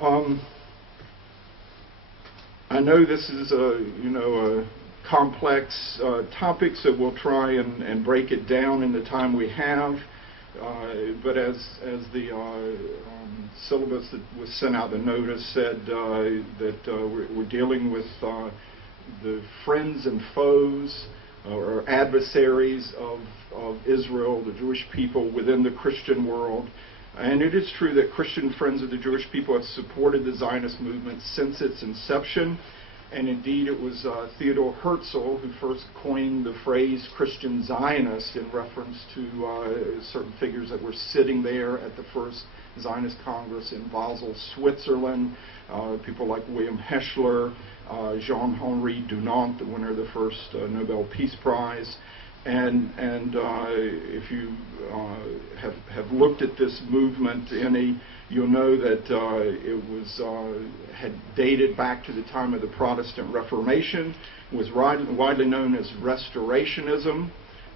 Um, I know this is a complex topic, so we'll try and break it down in the time we have. But as the syllabus that was sent out, the notice said that we're dealing with the friends and foes or adversaries of Israel, the Jewish people within the Christian world. And it is true that Christian friends of the Jewish people have supported the Zionist movement since its inception. And indeed, it was Theodor Herzl who first coined the phrase Christian Zionist in reference to certain figures that were sitting there at the first Zionist Congress in Basel, Switzerland. People like William Heschler, Jean-Henri Dunant, the winner of the first Nobel Peace Prize. And if you have looked at this movement you'll know that it had dated back to the time of the Protestant Reformation, was widely known as Restorationism,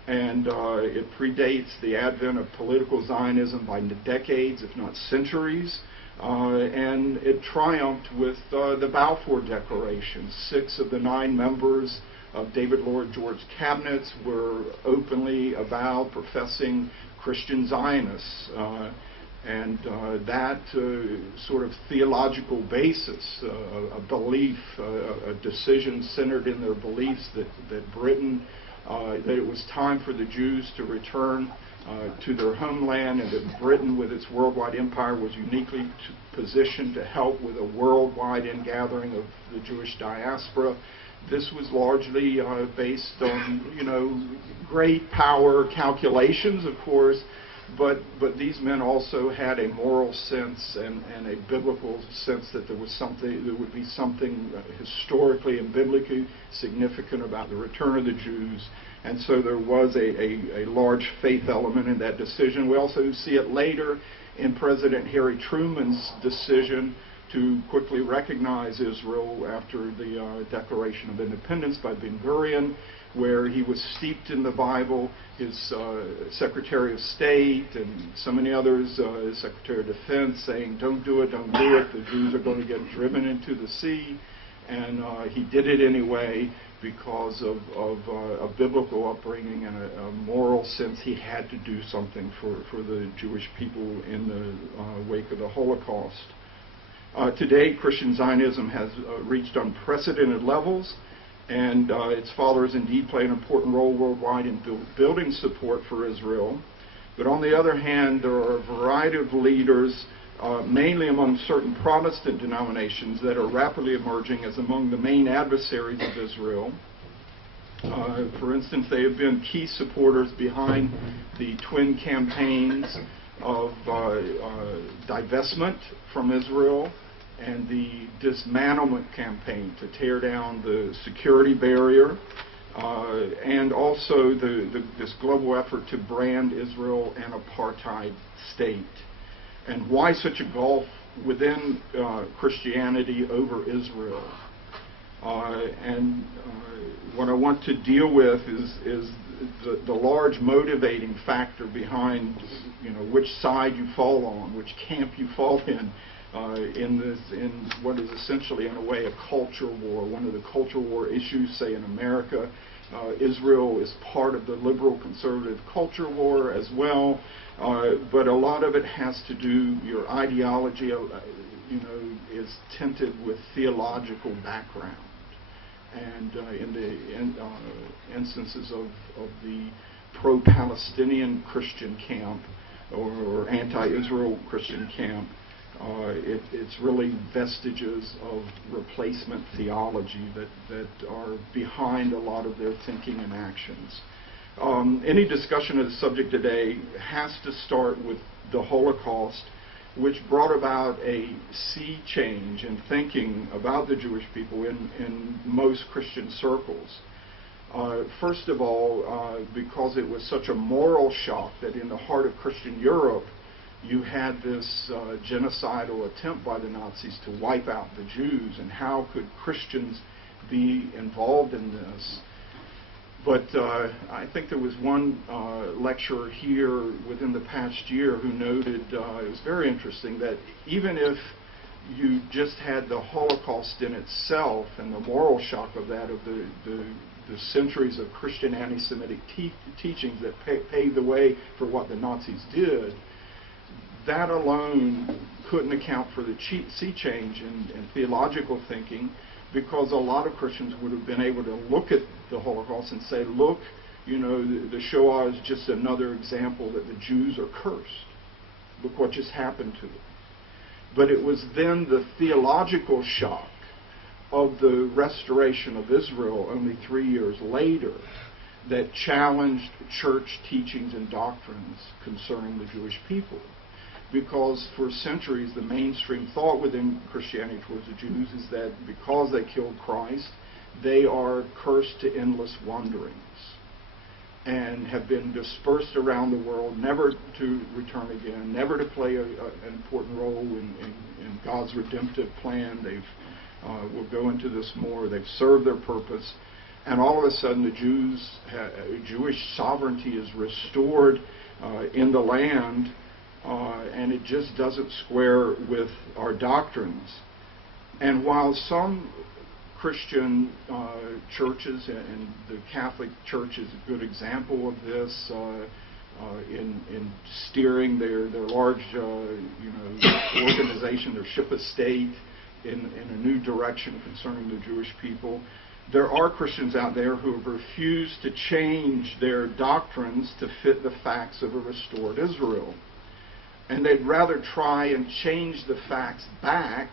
and it predates the advent of political Zionism by decades, if not centuries. And it triumphed with the Balfour Declaration. 6 of the 9 members of David Lloyd George's cabinets were openly avowed professing Christian Zionists. And that sort of theological basis, a belief, a decision centered in their beliefs that Britain, that it was time for the Jews to return to their homeland, and that Britain, with its worldwide empire, was uniquely positioned to help with a worldwide ingathering of the Jewish diaspora. This was largely based on, great power calculations, of course, but these men also had a moral sense and a biblical sense that there would be something historically and biblically significant about the return of the Jews. And so there was a large faith element in that decision. We also see it later in President Harry Truman's decision to quickly recognize Israel after the Declaration of Independence by Ben Gurion, where he was steeped in the Bible. His Secretary of State and so many others, his Secretary of Defense, saying, don't do it, the Jews are going to get driven into the sea. And he did it anyway because of a biblical upbringing and a moral sense. He had to do something for the Jewish people in the wake of the Holocaust. Today, Christian Zionism has reached unprecedented levels, and its followers indeed play an important role worldwide in building support for Israel. But on the other hand, there are a variety of leaders, mainly among certain Protestant denominations, that are rapidly emerging as among the main adversaries of Israel. For instance, they have been key supporters behind the twin campaigns of divestment from Israel and the dismantlement campaign to tear down the security barrier, and also this global effort to brand Israel an apartheid state. And why such a gulf within Christianity over Israel? And what I want to deal with is the large motivating factor behind, which side you fall on, which camp you fall in what is essentially, in a way, a culture war. One of the culture war issues, say, in America, Israel is part of the liberal conservative culture war as well, but a lot of it has to do, your ideology, is tinted with theological background. And in the instances of the pro-Palestinian Christian camp or anti-Israel Christian camp, it's really vestiges of replacement theology that are behind a lot of their thinking and actions. Any discussion of the subject today has to start with the Holocaust, which brought about a sea change in thinking about the Jewish people in most Christian circles. First of all, because it was such a moral shock that in the heart of Christian Europe, you had this genocidal attempt by the Nazis to wipe out the Jews, and how could Christians be involved in this? But I think there was one lecturer here within the past year who noted, it was very interesting, that even if you just had the Holocaust in itself and the moral shock of that, of the centuries of Christian anti-Semitic teachings that paved the way for what the Nazis did. That alone couldn't account for the sea change in theological thinking, because a lot of Christians would have been able to look at the Holocaust and say, look, you know, the Shoah is just another example that the Jews are cursed. Look what just happened to them. But it was then the theological shock of the restoration of Israel only 3 years later that challenged church teachings and doctrines concerning the Jewish people. Because for centuries the mainstream thought within Christianity towards the Jews is that because they killed Christ, they are cursed to endless wanderings and have been dispersed around the world, never to return again, never to play an important role in God's redemptive plan. We'll go into this more. They've served their purpose, and all of a sudden the Jewish sovereignty is restored in the land, and it just doesn't square with our doctrines. And while some Christian churches, and the Catholic Church is a good example of this, in steering their large organization, their ship of state, in a new direction concerning the Jewish people. There are Christians out there who have refused to change their doctrines to fit the facts of a restored Israel. And they'd rather try and change the facts back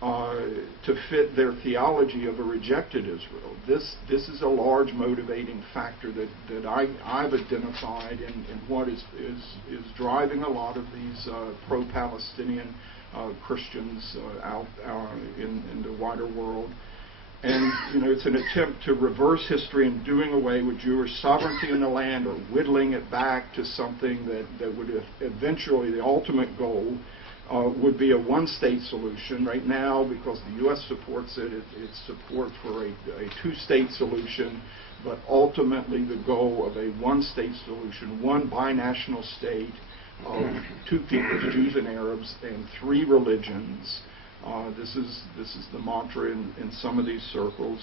to fit their theology of a rejected Israel. This is a large motivating factor that I've identified in what is driving a lot of these pro-Palestinian Christians out in the wider world. And it's an attempt to reverse history and doing away with Jewish sovereignty in the land, or whittling it back to something that would eventually, the ultimate goal would be a one-state solution. Right now, because the U.S. supports it, it's support for a two-state solution, but ultimately the goal of a one-state solution, one binational state of two peoples, Jews and Arabs, and three religions. This is the mantra in some of these circles.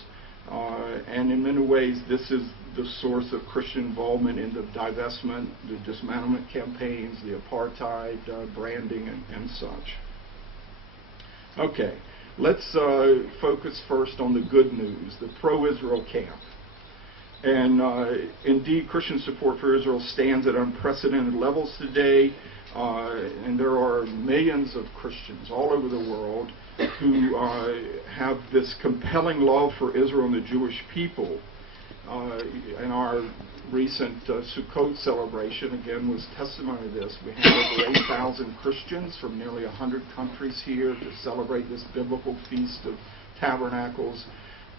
And in many ways, this is the source of Christian involvement in the divestment, the dismantlement campaigns, the apartheid branding, and such. Okay, let's focus first on the good news, the pro-Israel camp. And indeed, Christian support for Israel stands at unprecedented levels today. And there are millions of Christians all over the world who have this compelling love for Israel and the Jewish people. And our recent Sukkot celebration, again, was testimony to this. We had over 8,000 Christians from nearly 100 countries here to celebrate this biblical Feast of Tabernacles.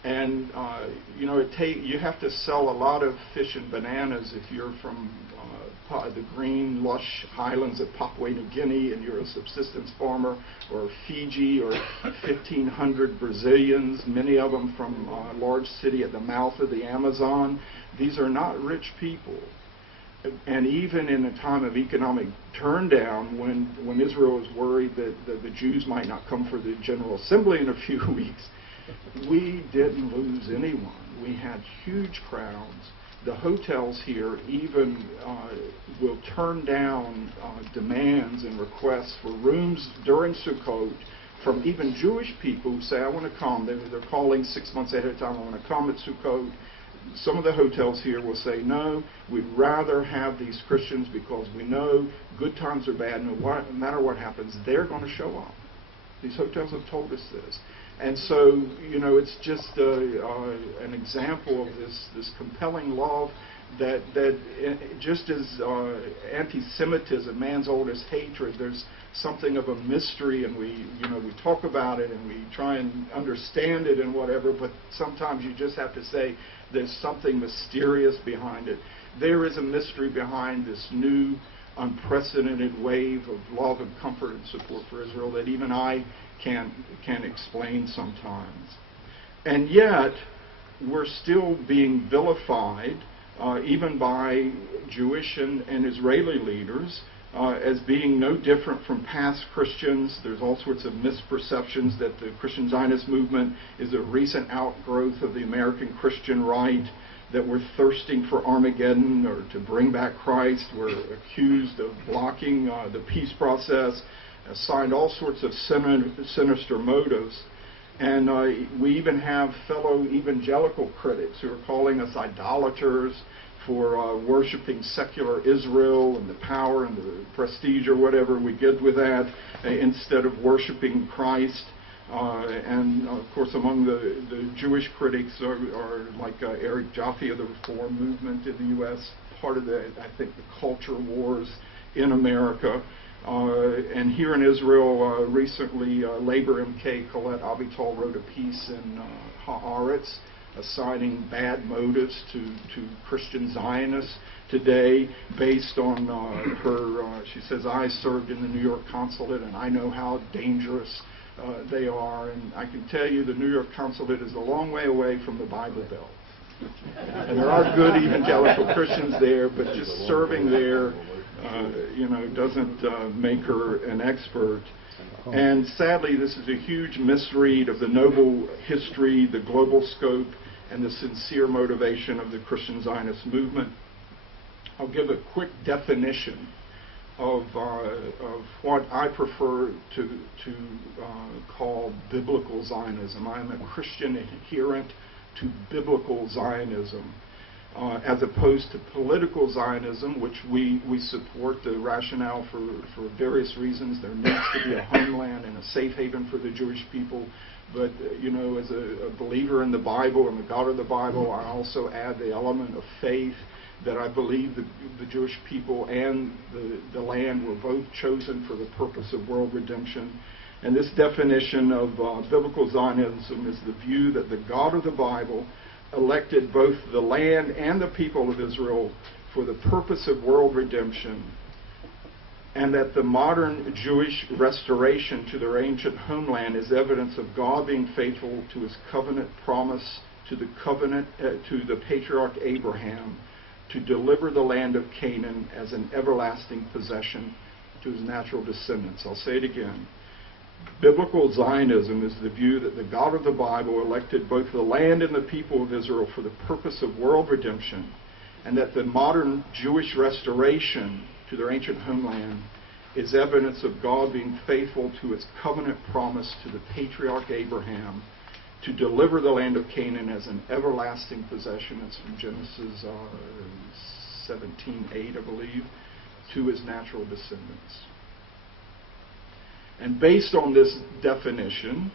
And, you have to sell a lot of fish and bananas if you're from the green, lush highlands of Papua New Guinea and you're a subsistence farmer, or Fiji, or 1,500 Brazilians, many of them from a large city at the mouth of the Amazon. These are not rich people. And even in a time of economic turndown, when Israel was worried that the Jews might not come for the General Assembly in a few weeks, we didn't lose anyone. We had huge crowds. The hotels here even will turn down demands and requests for rooms during Sukkot from even Jewish people who say, I want to come. They're calling 6 months ahead of time, I want to come at Sukkot. Some of the hotels here will say, no, we'd rather have these Christians because we know good times are bad. No matter what happens, they're going to show up. These hotels have told us this. And so, it's just an example of this compelling love that just as anti-Semitism, man's oldest hatred, there's something of a mystery, and we talk about it and we try and understand it and whatever, but sometimes you just have to say there's something mysterious behind it. There is a mystery behind this new, unprecedented wave of love and comfort and support for Israel that even I can't explain sometimes. And yet, we're still being vilified, even by Jewish and Israeli leaders, as being no different from past Christians. There's all sorts of misperceptions that the Christian Zionist movement is a recent outgrowth of the American Christian right, that we're thirsting for Armageddon or to bring back Christ. We're accused of blocking the peace process, assigned all sorts of sinister motives. And we even have fellow evangelical critics who are calling us idolaters for worshiping secular Israel and the power and the prestige or whatever we get with that, instead of worshiping Christ. And of course, among the Jewish critics are like Eric Jaffe of the Reform movement in the U.S., part of the culture wars in America. And here in Israel, recently, Labor MK Colette Avital wrote a piece in Haaretz assigning bad motives to Christian Zionists today based on she says, I served in the New York consulate and I know how dangerous they are. And I can tell you the New York consulate is a long way away from the Bible Belt. And there are good evangelical Christians there, but just serving there doesn't make her an expert. And sadly, this is a huge misread of the noble history, the global scope, and the sincere motivation of the Christian Zionist movement. I'll give a quick definition of what I prefer to call biblical Zionism. I am a Christian adherent to biblical Zionism, as opposed to political Zionism, which we support the rationale for various reasons. There needs to be a homeland and a safe haven for the Jewish people. But, as a believer in the Bible and the God of the Bible, I also add the element of faith that I believe the Jewish people and the land were both chosen for the purpose of world redemption. And this definition of biblical Zionism is the view that the God of the Bible elected both the land and the people of Israel for the purpose of world redemption, and that the modern Jewish restoration to their ancient homeland is evidence of God being faithful to his covenant promise to the patriarch Abraham to deliver the land of Canaan as an everlasting possession to his natural descendants. I'll say it again. Biblical Zionism is the view that the God of the Bible elected both the land and the people of Israel for the purpose of world redemption, and that the modern Jewish restoration to their ancient homeland is evidence of God being faithful to his covenant promise to the patriarch Abraham to deliver the land of Canaan as an everlasting possession. It's from Genesis 17:8, I believe, to his natural descendants. And based on this definition,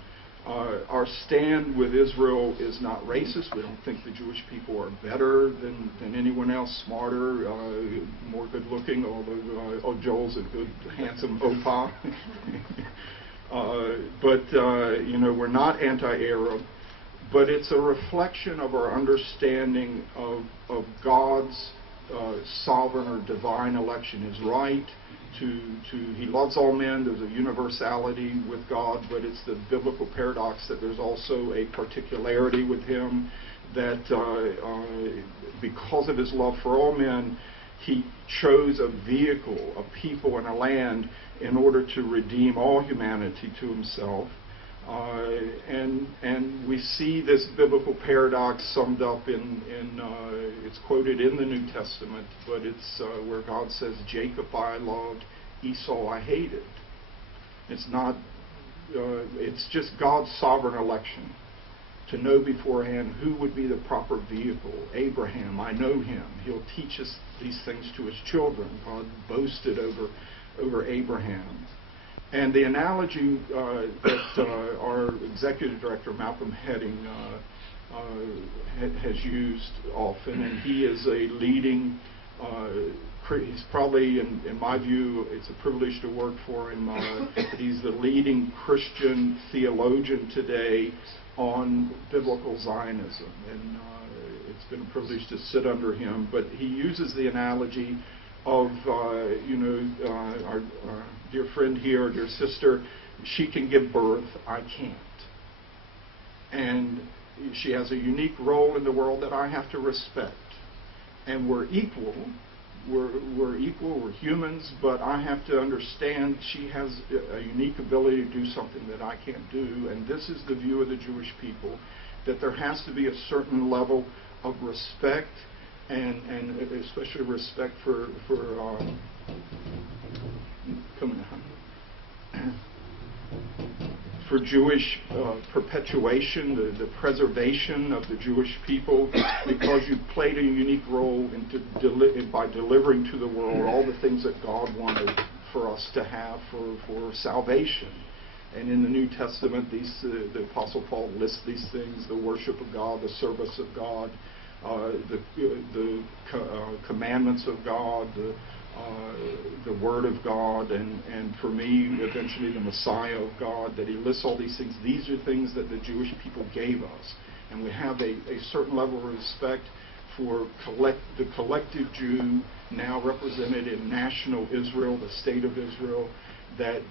our stand with Israel is not racist. We don't think the Jewish people are better than anyone else, smarter, more good-looking, although Joel's a good, handsome opa. But we're not anti-Arab. But it's a reflection of our understanding of God's sovereign or divine election, his right he loves all men. There's a universality with God, but it's the biblical paradox that there's also a particularity with him, that because of his love for all men, he chose a vehicle, a people, and a land in order to redeem all humanity to himself. And we see this biblical paradox summed up in it's quoted in the New Testament, but it's where God says, Jacob I loved, Esau I hated. It's not, it's just God's sovereign election to know beforehand who would be the proper vehicle. Abraham, I know him. He'll teach us these things to his children. God boasted over Abraham. And the analogy that our executive director, Malcolm Heading, has used often, and he is a leading, he's probably, in my view, it's a privilege to work for him. He's the leading Christian theologian today on biblical Zionism, and it's been a privilege to sit under him. But he uses the analogy of, our dear friend here, dear sister, she can give birth, I can't. And she has a unique role in the world that I have to respect. And we're equal, we're equal, we're humans, but I have to understand she has a unique ability to do something that I can't do, and this is the view of the Jewish people, that there has to be a certain level of respect, and especially respect for Jewish perpetuation, the preservation of the Jewish people, because you played a unique role by delivering to the world all the things that God wanted for us to have for salvation. And in the New Testament, the Apostle Paul lists these things: the worship of God, the service of God, the commandments of God, the Word of God, and for me, eventually the Messiah of God, that he lists all these things. These are things that the Jewish people gave us. And we have a certain level of respect for the collective Jew, now represented in national Israel, the state of Israel, that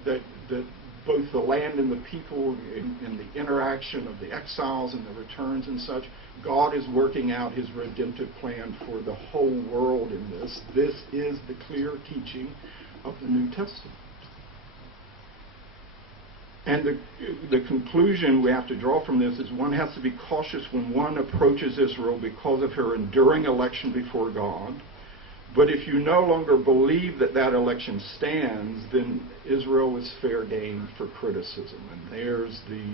both the land and the people, in the interaction of the exiles and the returns and such, God is working out his redemptive plan for the whole world in this. This is the clear teaching of the New Testament. And the conclusion we have to draw from this is one has to be cautious when one approaches Israel because of her enduring election before God. But if you no longer believe that election stands, then Israel is fair game for criticism. And there's the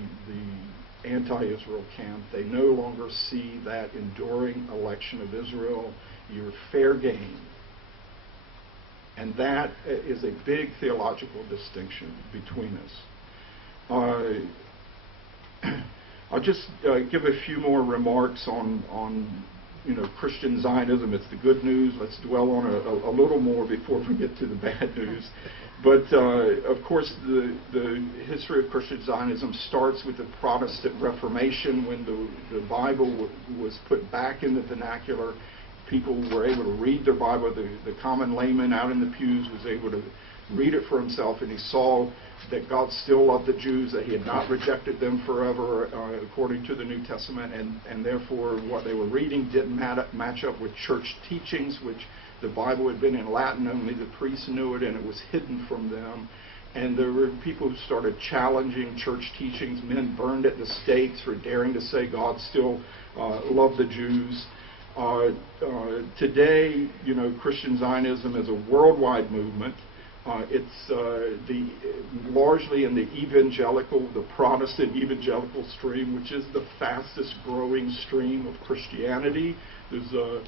anti-Israel camp. They no longer see that enduring election of Israel. You're fair game. And that is a big theological distinction between us. I'll just give a few more remarks on Christian Zionism. It's the good news. Let's dwell on a little more before we get to the bad news. But of course, the history of Christian Zionism starts with the Protestant Reformation, when the Bible was put back in the vernacular. People were able to read their Bible. The common layman out in the pews was able to read it for himself, and he saw that God still loved the Jews, that he had not rejected them forever according to the New Testament, and therefore what they were reading didn't match up with church teachings, which the Bible had been in Latin, only the priests knew it, and it was hidden from them. And there were people who started challenging church teachings, men burned at the stakes for daring to say God still loved the Jews. Today, Christian Zionism is a worldwide movement. It's largely in the Protestant evangelical stream, which is the fastest growing stream of Christianity. There's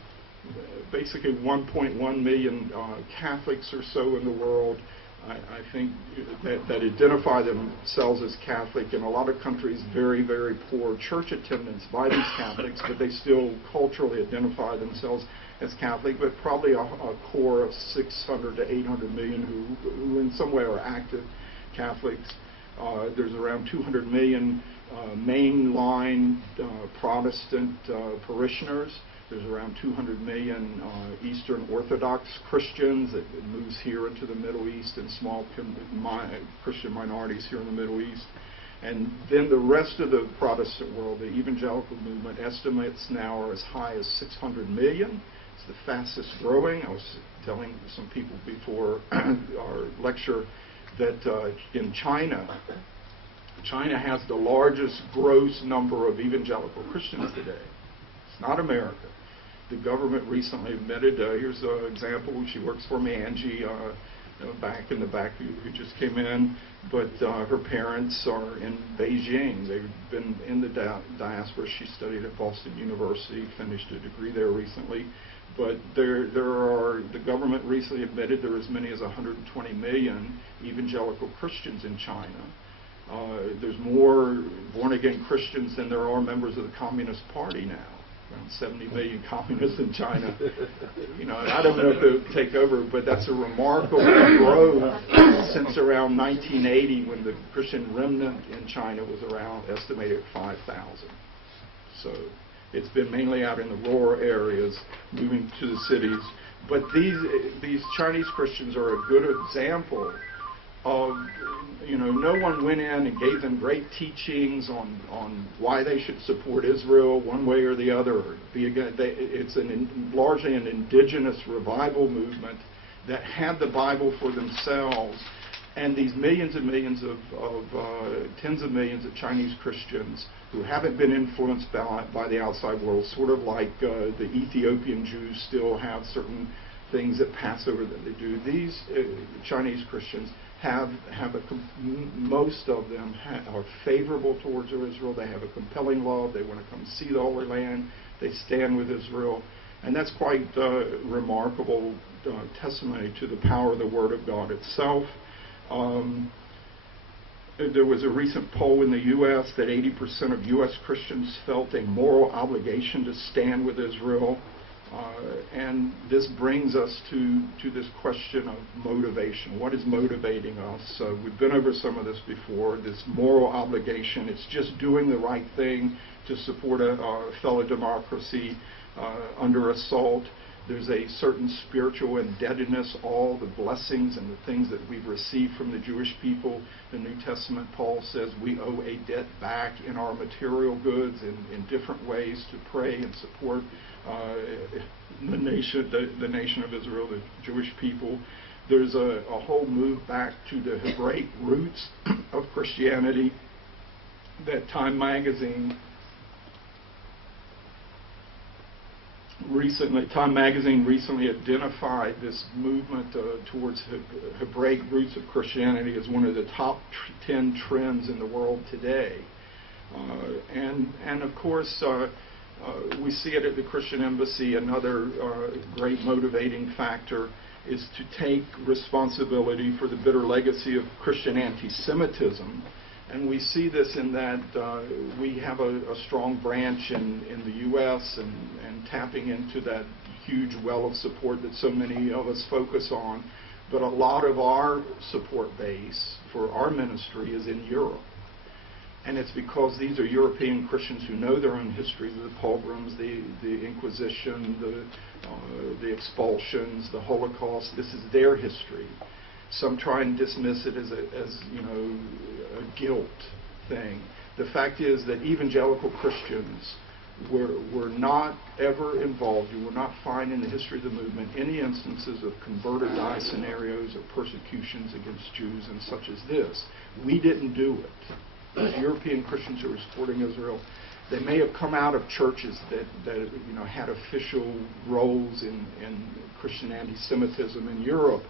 basically 1.1 million Catholics or so in the world. I think that identify themselves as Catholic. In a lot of countries, very, very poor church attendance by these Catholics, but they still culturally identify themselves as Catholic, but probably a core of 600 to 800 million who in some way are active Catholics. There's around 200 million mainline Protestant parishioners. There's around 200 million Eastern Orthodox Christians that moves here into the Middle East, and small Christian minorities here in the Middle East. And then the rest of the Protestant world, the evangelical movement, estimates now are as high as 600 million. It's the fastest growing. I was telling some people before our lecture that in China has the largest gross number of evangelical Christians today. It's not America. The government recently admitted, here's an example, she works for me, Angie, back in the back who just came in, but her parents are in Beijing. They've been in the diaspora. She studied at Boston University, finished a degree there recently. But the government recently admitted there are as many as 120 million evangelical Christians in China. There's more born-again Christians than there are members of the Communist Party now. Around 70 million communists in China. I don't know if they'll take over, but that's a remarkable growth since around 1980, when the Christian remnant in China was around estimated 5,000. So it's been mainly out in the rural areas, moving to the cities. But these Chinese Christians are a good example no one went in and gave them great teachings on why they should support Israel one way or the other. It's largely an indigenous revival movement that had the Bible for themselves, and these millions and millions of tens of millions of Chinese Christians who haven't been influenced by the outside world, sort of like the Ethiopian Jews still have certain things at Passover that they do. These Chinese Christians most of them are favorable towards Israel. They have a compelling love. They want to come see the Holy Land. They stand with Israel. And that's quite remarkable testimony to the power of the Word of God itself. There was a recent poll in the U.S. that 80% of U.S. Christians felt a moral obligation to stand with Israel. And this brings us to this question of motivation. What is motivating us? We've been over some of this before, this moral obligation. It's just doing the right thing to support a fellow democracy under assault. There's a certain spiritual indebtedness, all the blessings and the things that we've received from the Jewish people. The New Testament, Paul says we owe a debt back in our material goods in different ways to pray and support the nation of Israel, the Jewish people. There's a whole move back to the Hebraic roots of Christianity that Time Magazine recently identified this movement towards Hebraic roots of Christianity as one of the top 10 trends in the world today. And of course, we see it at the Christian Embassy. Another great motivating factor is to take responsibility for the bitter legacy of Christian anti-Semitism. And we see this in that we have a strong branch in the U.S. and tapping into that huge well of support that so many of us focus on. But a lot of our support base for our ministry is in Europe. And it's because these are European Christians who know their own history, the pogroms, the Inquisition, the expulsions, the Holocaust. This is their history. Some try and dismiss it as a guilt thing. The fact is that evangelical Christians were not ever involved. You will not find in the history of the movement any instances of convert or die scenarios or persecutions against Jews and such as this. We didn't do it. Those European Christians who were supporting Israel, they may have come out of churches that had official roles in Christian anti-Semitism in Europe.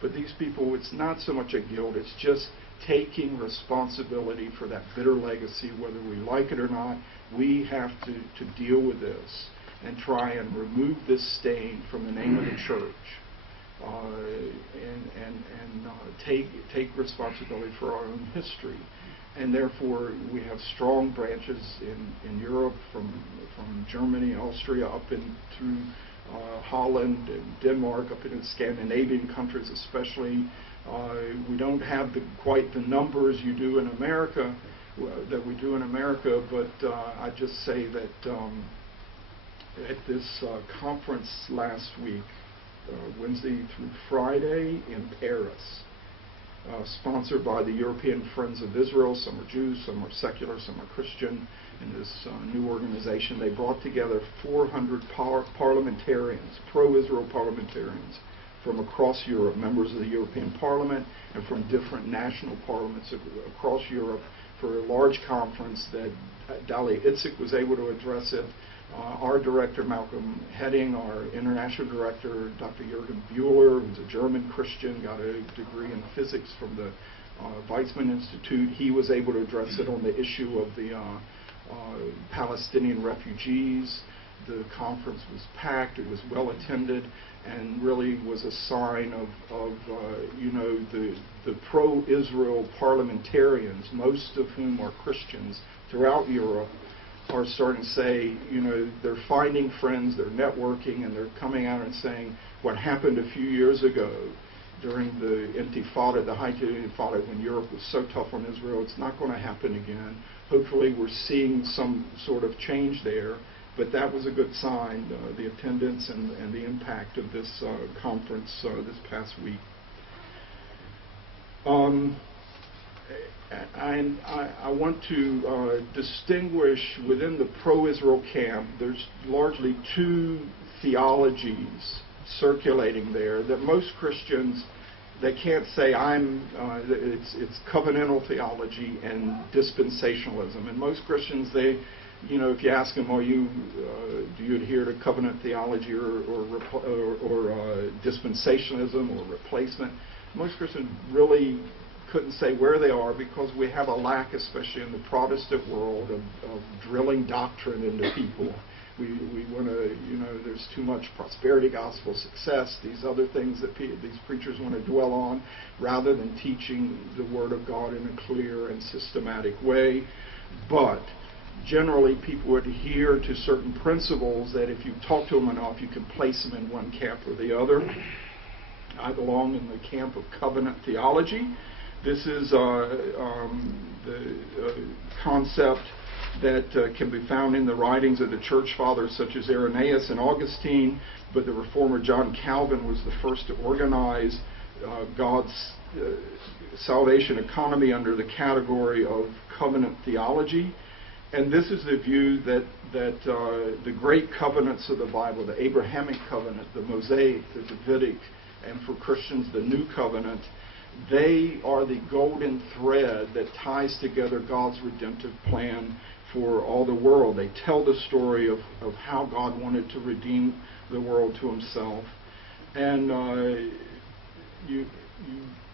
But these people, it's not so much a guilt, it's just taking responsibility for that bitter legacy, whether we like it or not. We have to deal with this and try and remove this stain from the name of the church, and take responsibility for our own history. And therefore, we have strong branches in Europe, from Germany, Austria, up through Holland and Denmark, up into the Scandinavian countries especially. We don't have quite the numbers you do in America, that we do in America, but I just say that at this conference last week, Wednesday through Friday in Paris, sponsored by the European Friends of Israel. Some are Jews, some are secular, some are Christian. In this new organization, they brought together 400 parliamentarians, pro-Israel parliamentarians from across Europe, members of the European Parliament, and from different national parliaments across Europe for a large conference that Dali Itzik was able to address it. Our director, Malcolm Heading, our international director, Dr. Jürgen Buehler, who's a German Christian, got a degree in physics from the Weizmann Institute. He was able to address it on the issue of the Palestinian refugees. The conference was packed, it was well attended, and really was a sign of the pro-Israel parliamentarians, most of whom are Christians throughout Europe, are starting to say, they're finding friends, they're networking, and they're coming out and saying what happened a few years ago during the Intifada, the height of the Intifada, when Europe was so tough on Israel. It's not going to happen again. Hopefully we're seeing some sort of change there, but that was a good sign, the attendance and the impact of this conference this past week. I want to distinguish within the pro-Israel camp. There's largely two theologies circulating there that most Christians, they can't say it's covenantal theology and dispensationalism. And most Christians, they, if you ask them, do you adhere to covenant theology or dispensationalism or replacement? Most Christians really couldn't say where they are, because we have a lack, especially in the Protestant world, of drilling doctrine into people. We want to, there's too much prosperity gospel, success, these other things that these preachers want to dwell on, rather than teaching the Word of God in a clear and systematic way. But generally, people adhere to certain principles that if you talk to them enough, you can place them in one camp or the other. I belong in the camp of covenant theology. This is the concept that can be found in the writings of the church fathers such as Irenaeus and Augustine, but the reformer John Calvin was the first to organize God's salvation economy under the category of covenant theology. And this is the view that the great covenants of the Bible, the Abrahamic covenant, the Mosaic, the Davidic, and for Christians the New Covenant, they are the golden thread that ties together God's redemptive plan for all the world. They tell the story of how God wanted to redeem the world to himself. And you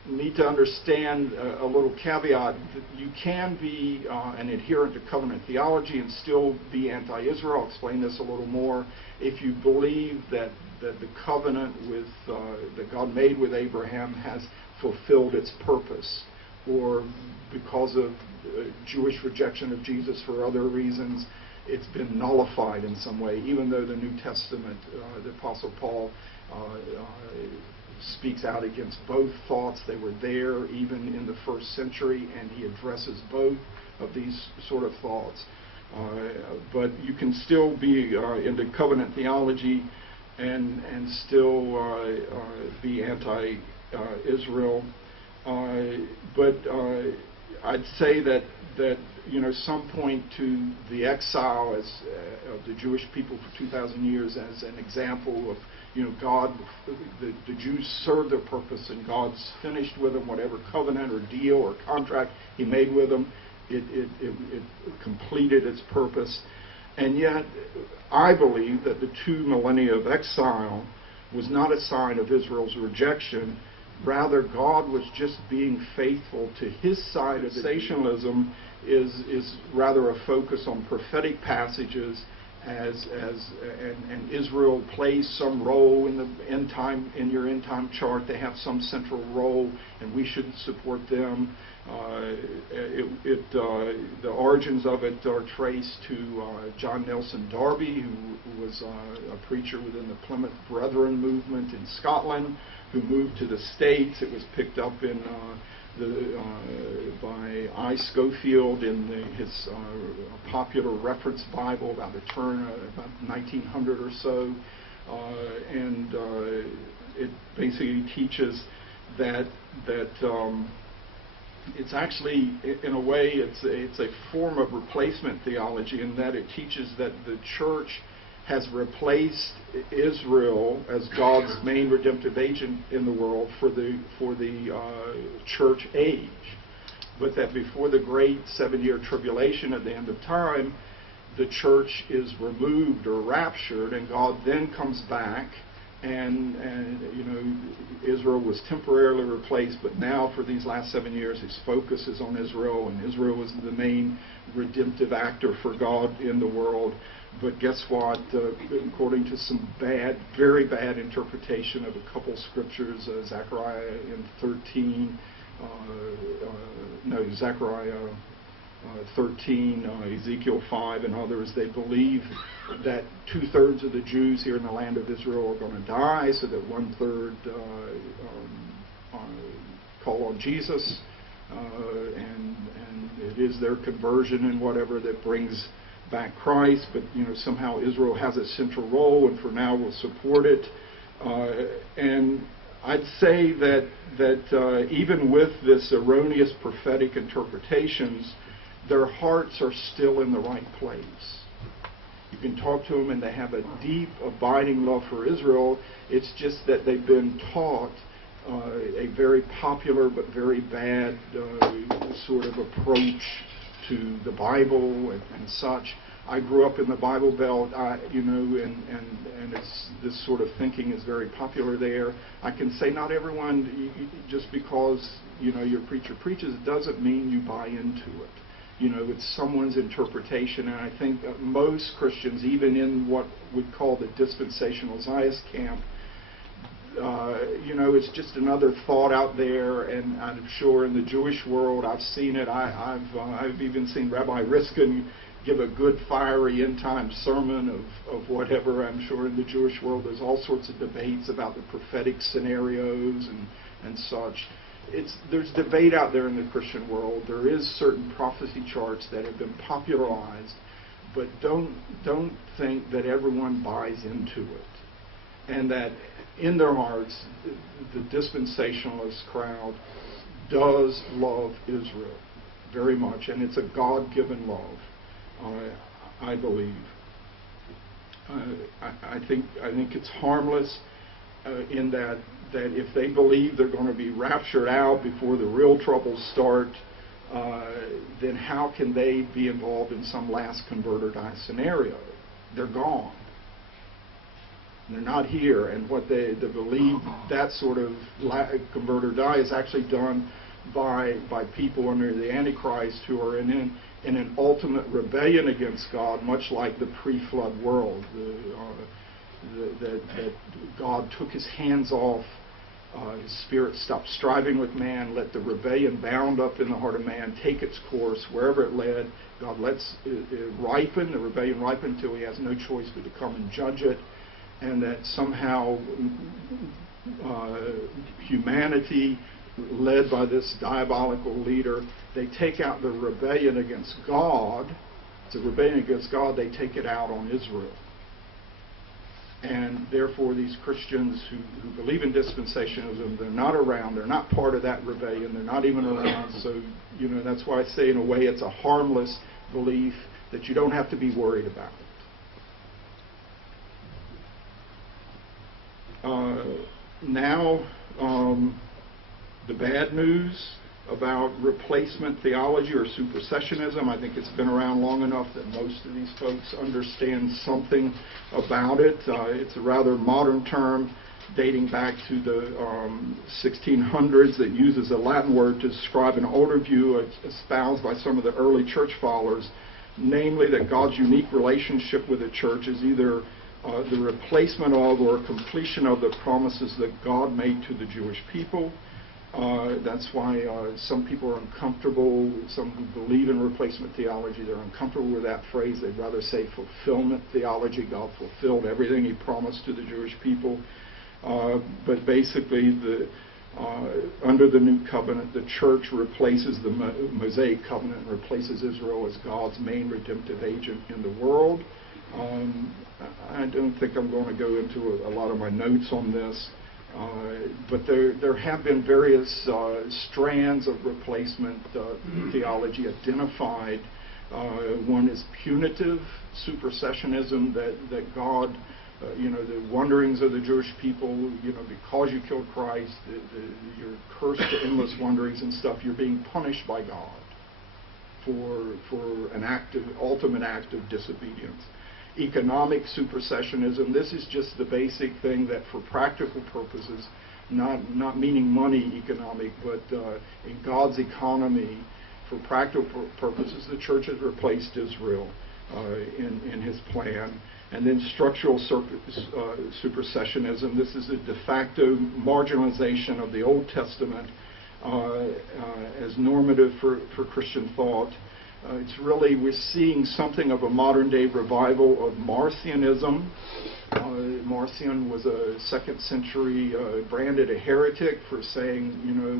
need to understand a little caveat that you can be an adherent to covenant theology and still be anti-Israel. I'll explain this a little more. If you believe that the covenant that God made with Abraham has fulfilled its purpose, or because of Jewish rejection of Jesus for other reasons, it's been nullified in some way, even though the New Testament, the Apostle Paul speaks out against both thoughts. They were there even in the first century, and he addresses both of these sort of thoughts. But you can still be into covenant theology and still be anti-Israel. But I'd say that some point to the exile of the Jewish people for 2,000 years as an example of God. The Jews served their purpose, and God's finished with them whatever covenant or deal or contract He made with them. It completed its purpose. And yet, I believe that the 2 millennia of exile was not a sign of Israel's rejection. Rather, God was just being faithful to His side of dispensationalism. Is rather a focus on prophetic passages, and Israel plays some role in the end time, in your end time chart. They have some central role, and we should support them. The origins of it are traced to John Nelson Darby, who was a preacher within the Plymouth Brethren movement in Scotland, who moved to the States. It was picked up in by I. Schofield in his popular reference Bible about the turn about 1900 or so, and it basically teaches that it's actually, in a way, it's a form of replacement theology, in that it teaches that the church has replaced Israel as God's main redemptive agent in the world for the church age, but that before the great 7-year tribulation at the end of time, the church is removed or raptured, and God then comes back, and Israel was temporarily replaced, but now for these last 7 years His focus is on Israel, and Israel is the main redemptive actor for God in the world. But guess what? According to some very bad interpretation of a couple scriptures, Zechariah in 13, Zechariah 13, Ezekiel 5, and others, they believe that 2/3 of the Jews here in the land of Israel are going to die, so that 1/3 call on Jesus, and it is their conversion and whatever that brings back Christ, but somehow Israel has a central role, and for now we'll support it. And I'd say that that even with this erroneous prophetic interpretations, their hearts are still in the right place. You can talk to them and they have a deep, abiding love for Israel. It's just that they've been taught a very popular but very bad sort of approach to the Bible and such. I grew up in the Bible Belt, and it's, this sort of thinking is very popular there. I can say not everyone, just because your preacher preaches, it doesn't mean you buy into it. It's someone's interpretation, and I think that most Christians, even in what we'd call the dispensational Zionist camp, it's just another thought out there. And I'm sure in the Jewish world, I've seen it. I've even seen Rabbi Riskin give a good fiery end-time sermon of whatever. I'm sure in the Jewish world there's all sorts of debates about the prophetic scenarios and such. There's debate out there in the Christian world. There is certain prophecy charts that have been popularized, but don't think that everyone buys into it, and that in their hearts the dispensationalist crowd does love Israel very much, and it's a God-given love. I believe. I think it's harmless in that if they believe they're going to be raptured out before the real troubles start, then how can they be involved in some last convert or die scenario? They're gone. They're not here, and what they believe, that sort of convert or die is actually done by people under the Antichrist who are in an ultimate rebellion against God, much like the pre-flood world. That God took his hands off, his spirit stopped striving with man, let the rebellion bound up in the heart of man take its course wherever it led. God lets it ripen, the rebellion ripen until he has no choice but to come and judge it, and that somehow humanity, led by this diabolical leader, they take out the rebellion against God. It's a rebellion against God. They take it out on Israel. And therefore these Christians who believe in dispensationalism, they're not around. They're not part of that rebellion. They're not even around. So, that's why I say in a way it's a harmless belief that you don't have to be worried about it. The bad news about replacement theology or supersessionism, I think it's been around long enough that most of these folks understand something about it. It's a rather modern term dating back to the 1600s that uses a Latin word to describe an older view espoused by some of the early church followers, namely that God's unique relationship with the church is either the replacement of or completion of the promises that God made to the Jewish people. That's why some people are uncomfortable, some who believe in replacement theology, they're uncomfortable with that phrase. They'd rather say fulfillment theology. God fulfilled everything he promised to the Jewish people. But basically, under the new covenant, the church replaces the Mosaic covenant, replaces Israel as God's main redemptive agent in the world. I don't think I'm going to go into a lot of my notes on this. But there have been various strands of replacement theology identified. One is punitive supersessionism, that God, the wanderings of the Jewish people, because you killed Christ, you're cursed to endless wanderings and stuff. You're being punished by God for an ultimate act of disobedience. Economic supersessionism, this is just the basic thing that for practical purposes, not meaning money economic, but in God's economy, for practical purposes, the church has replaced Israel in his plan. And then structural supersessionism, this is a de facto marginalization of the Old Testament as normative for Christian thought. It's really, we're seeing something of a modern-day revival of Marcionism. Marcion was a 2nd century, branded a heretic for saying,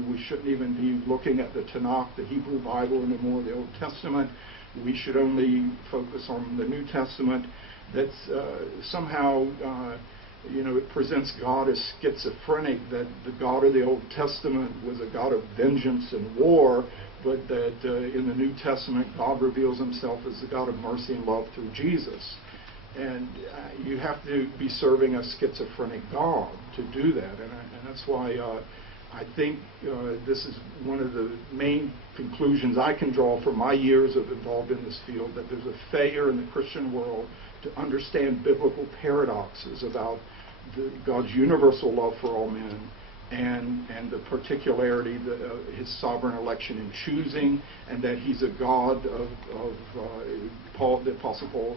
we shouldn't even be looking at the Tanakh, the Hebrew Bible, anymore, the Old Testament. We should only focus on the New Testament. That's somehow it presents God as schizophrenic, that the God of the Old Testament was a God of vengeance and war, but that in the New Testament, God reveals himself as the God of mercy and love through Jesus. And you have to be serving a schizophrenic God to do that. And that's why I think this is one of the main conclusions I can draw from my years of involved in this field, that there's a failure in the Christian world to understand biblical paradoxes about God's universal love for all men and the particularity of his sovereign election in choosing, and that he's a God of Paul, the Apostle Paul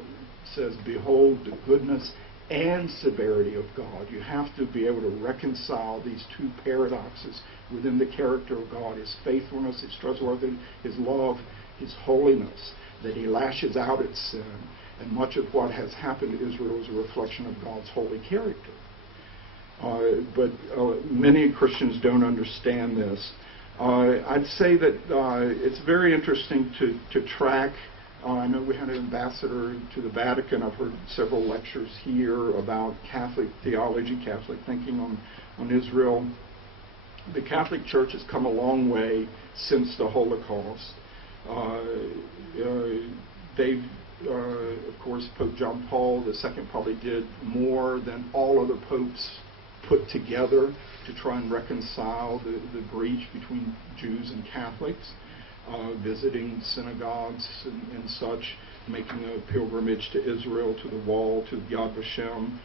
says, behold the goodness and severity of God. You have to be able to reconcile these two paradoxes within the character of God, his faithfulness, his trustworthiness, his love, his holiness, that he lashes out at sin. And much of what has happened to Israel is a reflection of God's holy character. But many Christians don't understand this. I'd say that it's very interesting to track. I know we had an ambassador to the Vatican. I've heard several lectures here about Catholic theology, Catholic thinking on Israel. The Catholic Church has come a long way since the Holocaust. Of course, Pope John Paul II probably did more than all other popes put together to try and reconcile the breach between Jews and Catholics, visiting synagogues and such, making a pilgrimage to Israel, to the wall, to Yad Vashem.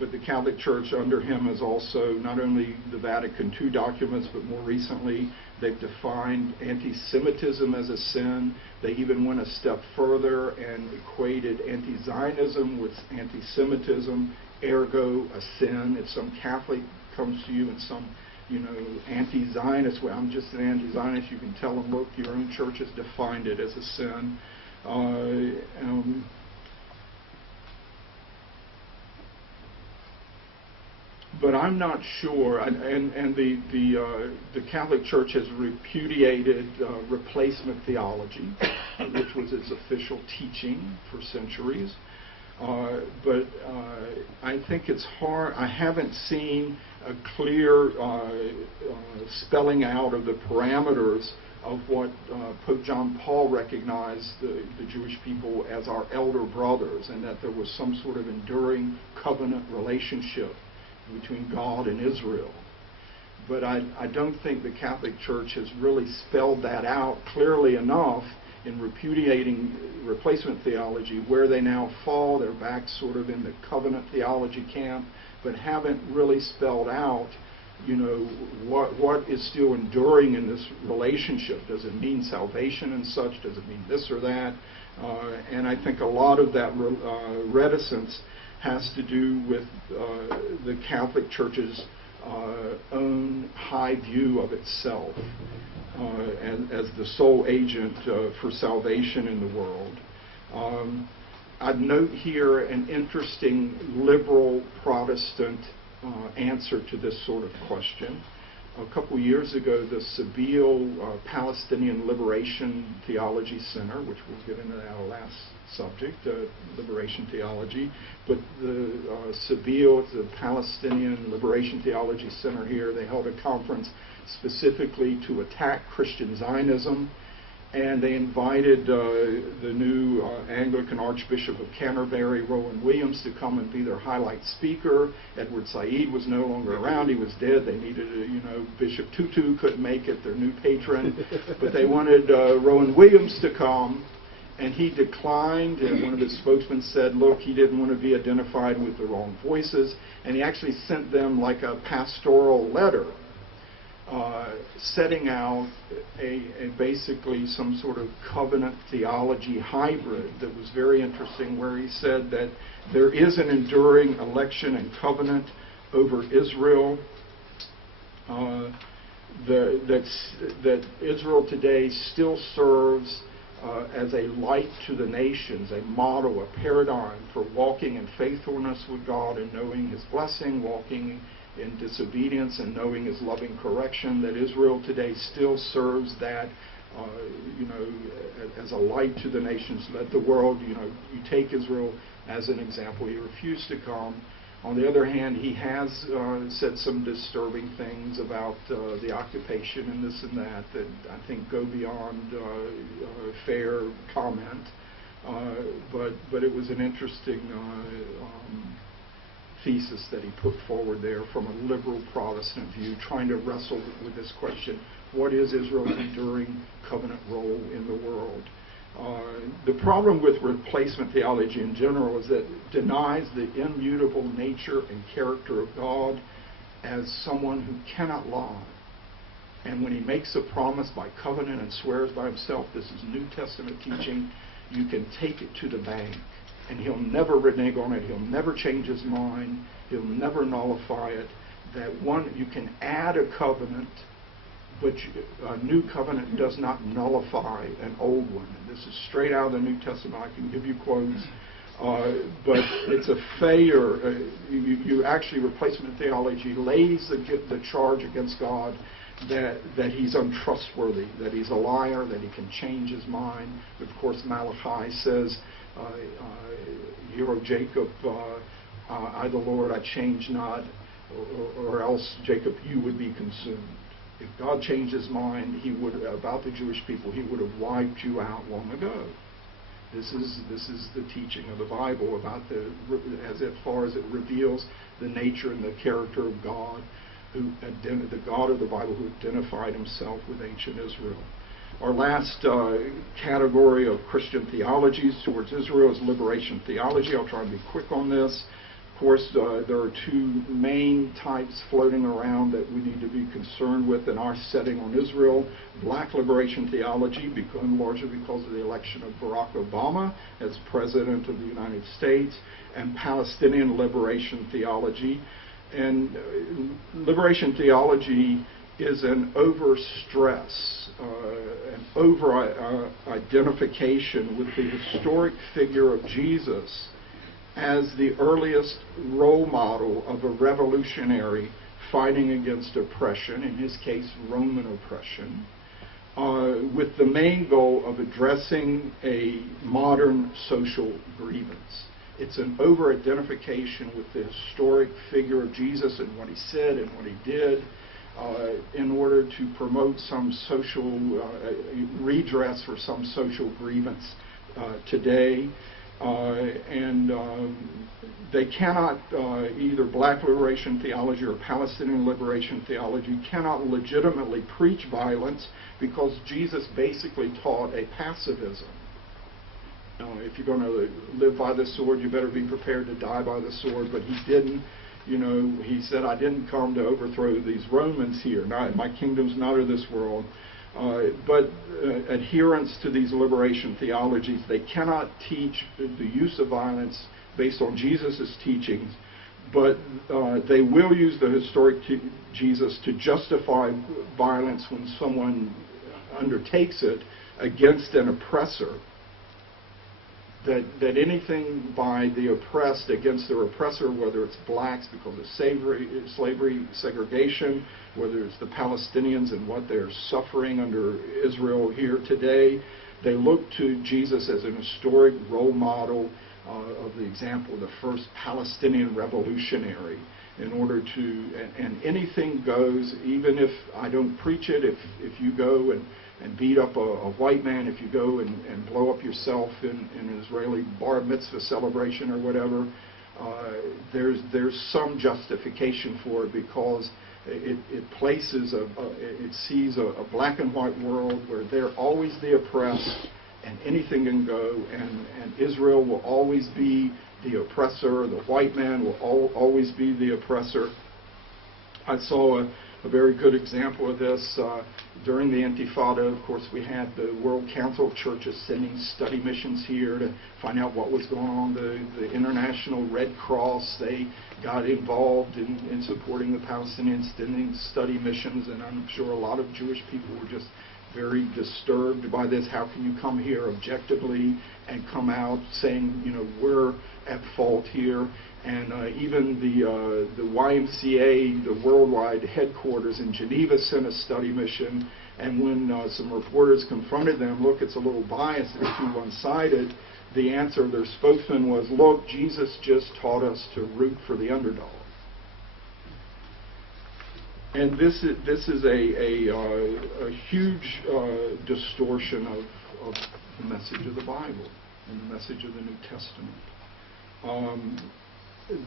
But the Catholic Church under him has also not only the Vatican II documents, but more recently they've defined anti-Semitism as a sin. They even went a step further and equated anti-Zionism with anti-Semitism, ergo a sin. If some Catholic comes to you and some anti-Zionist, well, I'm just an anti-Zionist, you can tell them, look, your own church has defined it as a sin. But I'm not sure, and the Catholic Church has repudiated replacement theology, which was its official teaching for centuries. But I think it's hard. I haven't seen a clear spelling out of the parameters of what Pope John Paul recognized the Jewish people as our elder brothers, and that there was some sort of enduring covenant relationship between God and Israel. But I don't think the Catholic Church has really spelled that out clearly enough in repudiating replacement theology. Where they now fall, they're back sort of in the covenant theology camp, but haven't really spelled out, what is still enduring in this relationship. Does it mean salvation and such? Does it mean this or that? And I think a lot of that reticence has to do with the Catholic Church's own high view of itself as the sole agent for salvation in the world. I'd note here an interesting liberal Protestant answer to this sort of question. A couple years ago, the Seville Palestinian Liberation Theology Center, which we'll get into our last subject, liberation theology, but the Seville, the Palestinian Liberation Theology Center here, they held a conference specifically to attack Christian Zionism, and they invited the new Anglican Archbishop of Canterbury, Rowan Williams, to come and be their highlight speaker. Edward Said was no longer around. He was dead. They needed Bishop Tutu couldn't make it, their new patron, but they wanted Rowan Williams to come, and he declined, and one of his spokesmen said, look, he didn't want to be identified with the wrong voices, and he actually sent them like a pastoral letter setting out basically some sort of covenant theology hybrid that was very interesting, where he said that there is an enduring election and covenant over Israel, that Israel today still serves as a light to the nations, a model, a paradigm for walking in faithfulness with God and knowing His blessing, walking in disobedience and knowing His loving correction, that Israel today still serves that, as a light to the nations. Let the world, you take Israel as an example. He refused to come. On the other hand, he has said some disturbing things about the occupation and this and that I think go beyond fair comment. But it was an interesting thesis that he put forward there from a liberal Protestant view, trying to wrestle with this question: what is Israel's enduring covenant role in the world? The problem with replacement theology in general is that it denies the immutable nature and character of God as someone who cannot lie. And when he makes a promise by covenant and swears by himself, this is New Testament teaching, you can take it to the bank. And he'll never renege on it. He'll never change his mind. He'll never nullify it. That one, you can add a covenant, but a new covenant does not nullify an old one. And this is straight out of the New Testament. I can give you quotes. But it's a failure. You actually, replacement theology lays the charge against God that he's untrustworthy, that he's a liar, that he can change his mind. Of course, Malachi says, hear, O Jacob, I the Lord, I change not, or else, Jacob, you would be consumed. If God changed his mind, he would, about the Jewish people, he would have wiped you out long ago. This is the teaching of the Bible about as far as it reveals the nature and the character of God, the God of the Bible who identified himself with ancient Israel. Our last category of Christian theologies towards Israel is liberation theology. I'll try and be quick on this. Of course, there are two main types floating around that we need to be concerned with in our setting on Israel. Black liberation theology, largely because of the election of Barack Obama as President of the United States, and Palestinian liberation theology. And liberation theology is an overstress, an over-identification with the historic figure of Jesus as the earliest role model of a revolutionary fighting against oppression, in his case Roman oppression, with the main goal of addressing a modern social grievance. It's an over-identification with the historic figure of Jesus and what he said and what he did in order to promote some social redress for some social grievance today. They cannot, either black liberation theology or Palestinian liberation theology cannot legitimately preach violence because Jesus basically taught a pacifism. If you're going to live by the sword, you better be prepared to die by the sword. But he didn't, he said, I didn't come to overthrow these Romans here. My kingdom's not of this world. But adherents to these liberation theologies, they cannot teach the use of violence based on Jesus' teachings, but they will use the historic Jesus to justify violence when someone undertakes it against an oppressor. That anything by the oppressed against their oppressor, whether it's blacks because of slavery, segregation, whether it's the Palestinians and what they're suffering under Israel here today, they look to Jesus as an historic role model of the example of the first Palestinian revolutionary in order to, and anything goes, even if I don't preach it, if you go and beat up a white man, if you go and blow up yourself in an Israeli bar mitzvah celebration or whatever, there's some justification for it because it places it sees a black and white world where they're always the oppressed and anything can go, and Israel will always be the oppressor, the white man will always be the oppressor. I saw a very good example of this during the Intifada. Of course, we had the World Council of Churches sending study missions here to find out what was going on. The International Red Cross, they got involved in supporting the Palestinians, sending study missions, and I'm sure a lot of Jewish people were just very disturbed by this. How can you come here objectively and come out saying, we're at fault here? And even the YMCA, the worldwide headquarters in Geneva, sent a study mission. And when some reporters confronted them, look, it's a little biased, it's too one-sided, the answer of their spokesman was, look, Jesus just taught us to root for the underdog. And this is a huge distortion of the message of the Bible and the message of the New Testament.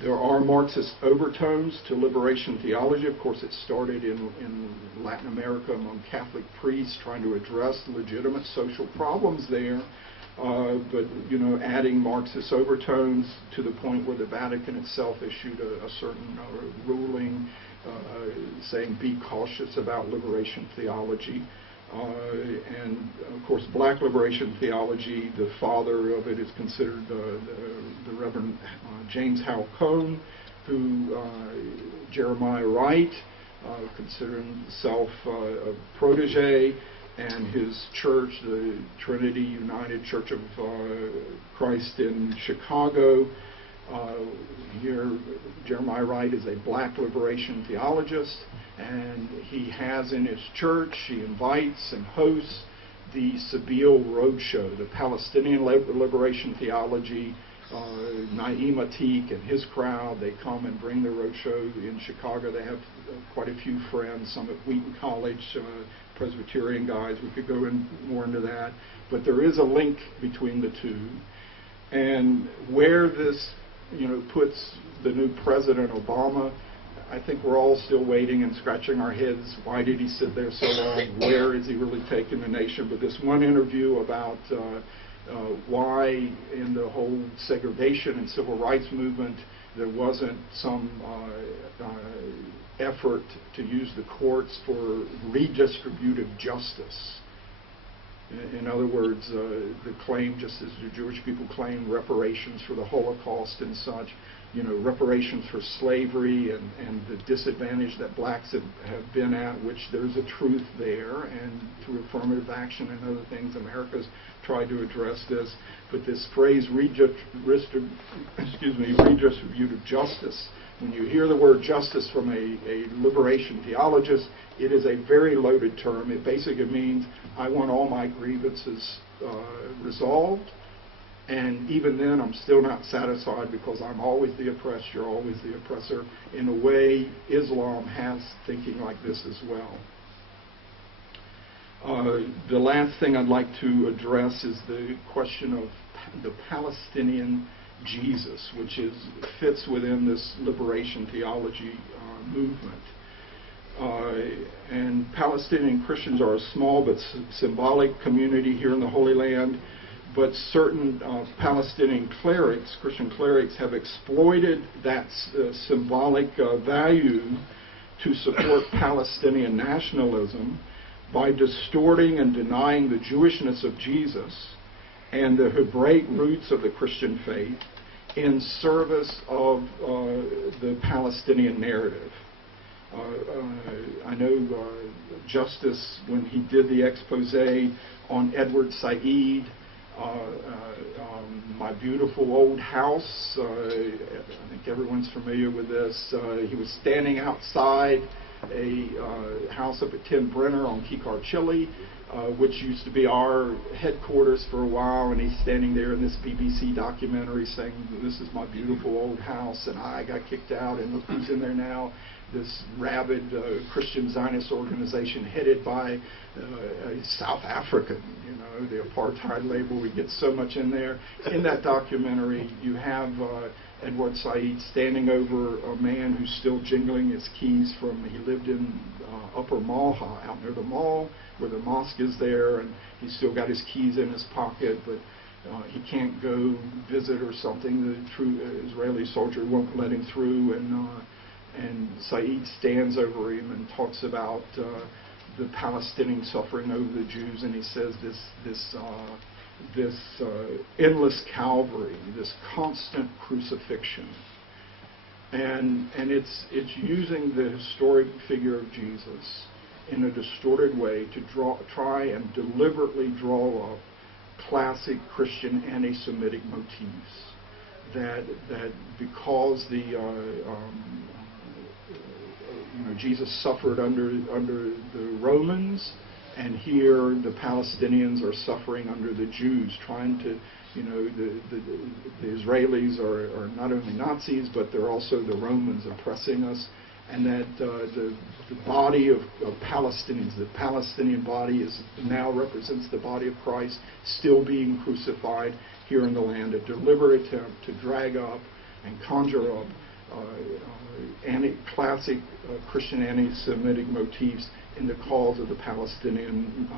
There are Marxist overtones to liberation theology. Of course, it started in Latin America among Catholic priests trying to address legitimate social problems there. But, adding Marxist overtones to the point where the Vatican itself issued a certain ruling saying be cautious about liberation theology. And, of course, black liberation theology, the father of it is considered the Reverend James Howell Cone, who Jeremiah Wright, considering himself a protege, and his church, the Trinity United Church of Christ in Chicago. Here, Jeremiah Wright is a black liberation theologist, and he has in his church, he invites and hosts the Sabeel Roadshow, the Palestinian liberation theology. Naim Atik and his crowd, they come and bring the roadshow in Chicago. They have quite a few friends, some at Wheaton College, Presbyterian guys. We could go more into that. But there is a link between the two. And where this puts the new President Obama, I think we're all still waiting and scratching our heads. Why did he sit there so long? Where is he really taking the nation? But this one interview about why in the whole segregation and civil rights movement there wasn't some effort to use the courts for redistributive justice. In other words, the claim, just as the Jewish people claim reparations for the Holocaust and such, reparations for slavery and the disadvantage that blacks have been at, which there's a truth there, and through affirmative action and other things, America's tried to address this. But this phrase, redistributive justice, when you hear the word justice from a liberation theologist, it is a very loaded term. It basically means I want all my grievances resolved, and even then I'm still not satisfied because I'm always the oppressed, you're always the oppressor. In a way, Islam has thinking like this as well. The last thing I'd like to address is the question of the Palestinian Jesus, which fits within this liberation theology movement. And Palestinian Christians are a small but symbolic community here in the Holy Land, but certain Palestinian clerics, Christian clerics, have exploited that symbolic value to support Palestinian nationalism by distorting and denying the Jewishness of Jesus and the Hebraic roots of the Christian faith in service of the Palestinian narrative. I know Justice, when he did the expose on Edward Said, My Beautiful Old House, I think everyone's familiar with this. He was standing outside a house up at Tim Brenner on Kikar Chile, which used to be our headquarters for a while, and he's standing there in this BBC documentary saying, this is my beautiful old house, and I got kicked out, and look who's in there now. This rabid Christian Zionist organization headed by a South African, the apartheid label. We get so much in there. In that documentary, you have Edward Said standing over a man who's still jingling his keys he lived in Upper Malha, out near the mall, where the mosque is there, and he's still got his keys in his pocket, but he can't go visit or something. The true Israeli soldier won't let him through, and Said stands over him and talks about the Palestinian suffering over the Jews, and he says this endless Calvary, this constant crucifixion, and it's using the historic figure of Jesus in a distorted way to try and deliberately draw up classic Christian anti-Semitic motifs that because Jesus suffered under the Romans, And here the Palestinians are suffering under the Jews, trying to, the Israelis are not only Nazis, but they're also the Romans oppressing us. And that the body of Palestinians, the Palestinian body now represents the body of Christ, still being crucified here in the land. A deliberate attempt to drag up and conjure up classic Christian anti-Semitic motifs in the cause of the Palestinian,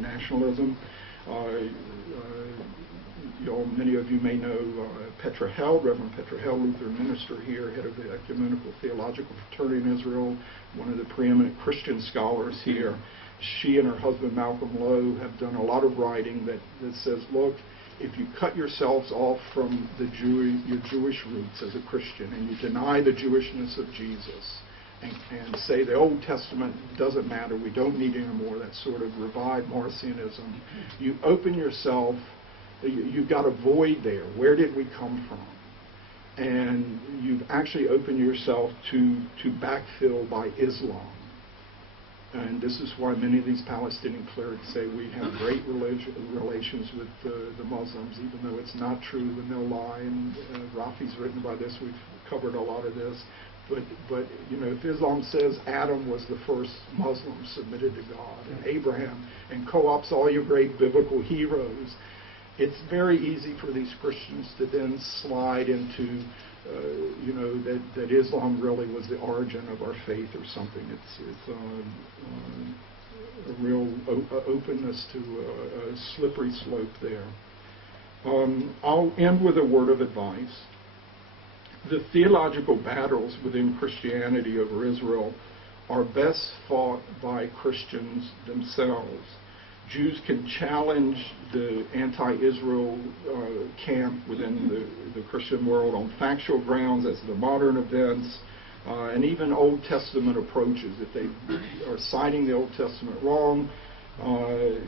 nationalism. Many of you may know Petra Held, Reverend Petra Held, Lutheran minister here, head of the Ecumenical Theological Fraternity in Israel, one of the preeminent Christian scholars here. She and her husband Malcolm Lowe have done a lot of writing that says, look, if you cut yourselves off from your Jewish roots as a Christian and you deny the Jewishness of Jesus and say the Old Testament doesn't matter, we don't need anymore, that sort of revived Marcionism, you open yourself, you've got a void there. Where did we come from? And you've actually opened yourself to backfill by Islam. And this is why many of these Palestinian clerics say we have great relations with the Muslims, even though it's not true, and they'll lie. And Rafi's written about this. We've covered a lot of this. But if Islam says Adam was the first Muslim submitted to God, and Abraham, and co-ops all your great biblical heroes, it's very easy for these Christians to then slide into, that Islam really was the origin of our faith or something. It's a real openness to a slippery slope there. I'll end with a word of advice. The theological battles within Christianity over Israel are best fought by Christians themselves. Jews can challenge the anti-Israel camp within the Christian world on factual grounds as to modern events and even Old Testament approaches. If they are citing the Old Testament wrong,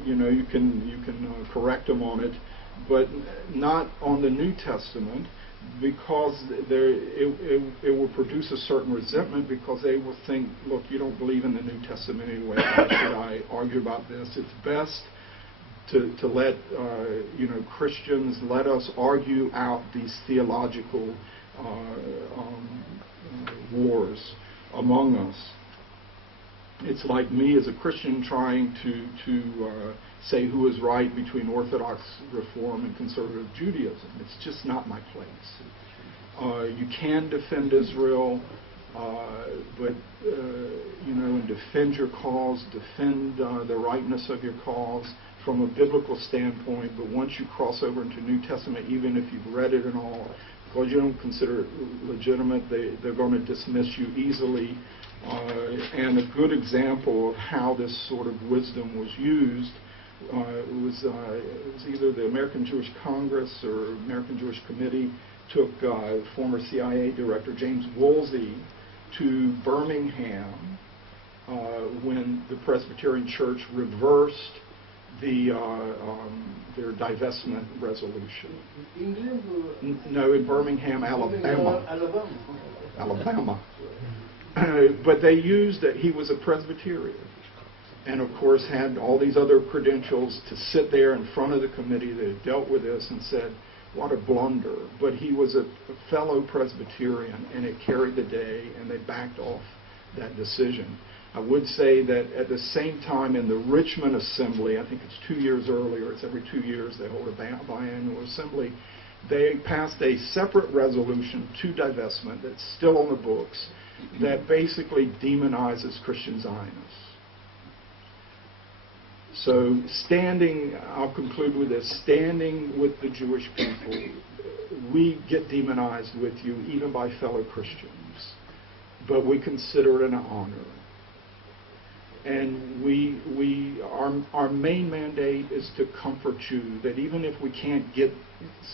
you can correct them on it, but not on the New Testament, because it will produce a certain resentment, because they will think, look, you don't believe in the New Testament anyway, why should I argue about this? It's best to let Christians let us argue out these theological wars among us. It's like me as a Christian trying to say who is right between Orthodox Reform and Conservative Judaism. It's just not my place. You can defend Israel, but and defend your cause, defend the rightness of your cause from a biblical standpoint. But once you cross over into New Testament, even if you've read it and all, because you don't consider it legitimate, they're going to dismiss you easily. And a good example of how this sort of wisdom was used was either the American Jewish Congress or American Jewish Committee took former CIA Director James Woolsey to Birmingham when the Presbyterian Church reversed their divestment resolution. England? No, in Birmingham, Alabama. Alabama. But they used that he was a Presbyterian, and of course had all these other credentials to sit there in front of the committee that had dealt with this and said, what a blunder. But he was a fellow Presbyterian, and it carried the day, and they backed off that decision. I would say that at the same time in the Richmond Assembly, I think it's 2 years earlier, it's every 2 years they hold a biannual assembly, they passed a separate resolution to divestment that's still on the books that basically demonizes Christian Zionists. So I'll conclude with this, standing with the Jewish people, we get demonized with you even by fellow Christians, but we consider it an honor. And our main mandate is to comfort you, that even if we can't get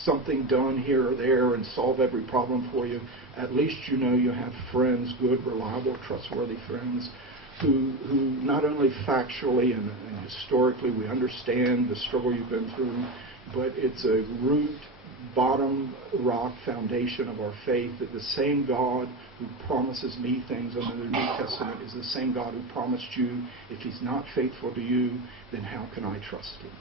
something done here or there and solve every problem for you, at least you know you have friends, good, reliable, trustworthy friends, who not only factually and historically we understand the struggle you've been through, but it's a root bottom rock foundation of our faith, that the same God who promises me things under the New Testament is the same God who promised you. If he's not faithful to you, then how can I trust him?